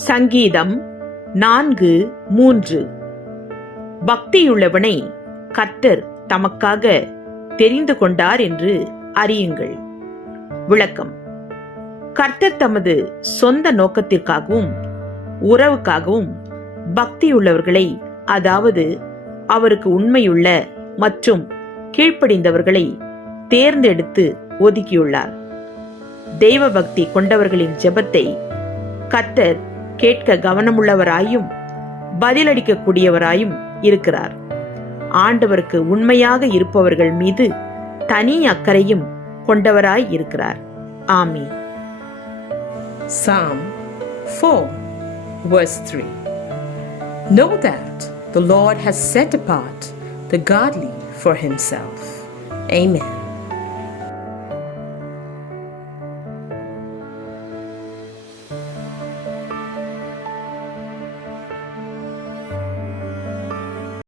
சங்கீதம் 4:3. பக்தியுள்ளவனை கர்த்தர் தமக்காக தெரிந்து கொண்டார் என்று அறியுங்கள். விளக்கம்: கர்த்தர் தமது சொந்த நோக்கத்திற்காகவும் உறவுக்காகவும் பக்தியுள்ளவர்களை, அதாவது அவருக்கு உண்மையுள்ள மற்றும் கீழ்ப்படிந்தவர்களை தேர்ந்தெடுத்து ஒதுக்கியுள்ளார். தெய்வ பக்தி கொண்டவர்களின் ஜெபத்தை கர்த்தர் கேட்க கவனமுள்ளவராயும் பதிலளிக்கக்கூடியவராயும் இருக்கிறார். ஆண்டவருக்கு உண்மையாக இருப்பவர்கள் மீது தனி அக்கறையும் கொண்டவராய் இருக்கிறார். ஆமென். Psalm 4, verse 3. Know that the Lord has set apart the godly for himself. Amen.